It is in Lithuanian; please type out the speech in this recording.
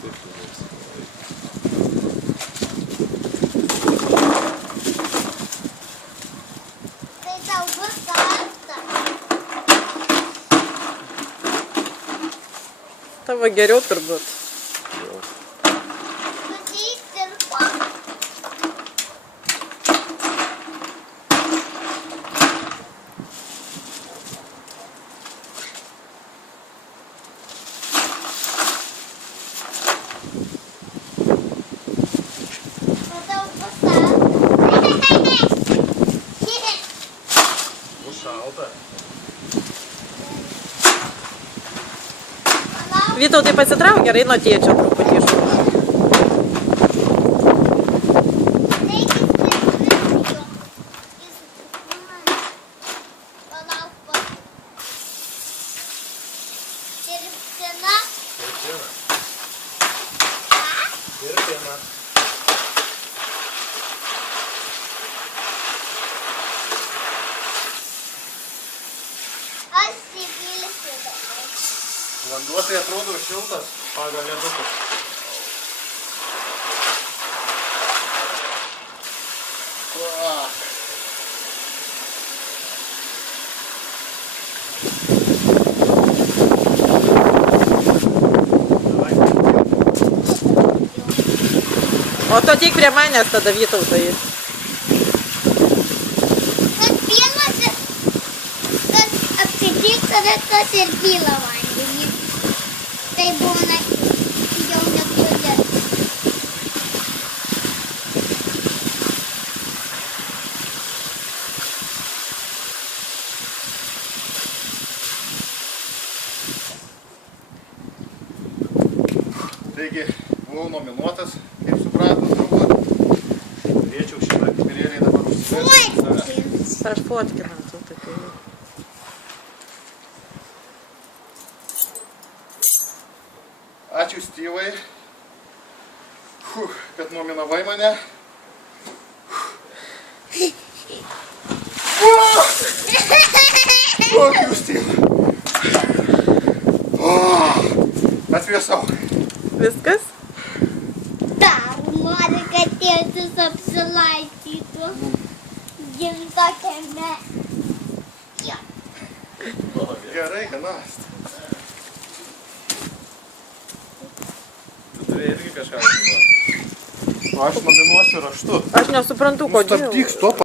Tai tau bus karta. Tavo geriau turbūt. Susisirpo. Vytautai pasitrauk gerai nuo tėčio truputį iš. Vanduo tai atrodo šiltas pagal ledukus. O tu ateik prie manęs tada, Vytautai. Kad pienas, kad apsitik, tada tas ir kyla vandenį. Tai būna jau neturi. Taigi, buvau nominuotas, kaip supratot, turbūt. Turėčiau šitą kibirėlį dabar užsiversti. Aš fotkinau tu tokiu. Ačiū Styvai, kad nominavai mane. Ačiū Styvai. Atvėsau. Viskas? Dar nori, kad tėtis apsilaistytų gimto kieme. Gerai, gana. Tu turėjai irgi kažką nominuoti. Aš nominuosiu raštu. Aš nesuprantu, kodėl. Stabdyk, stop.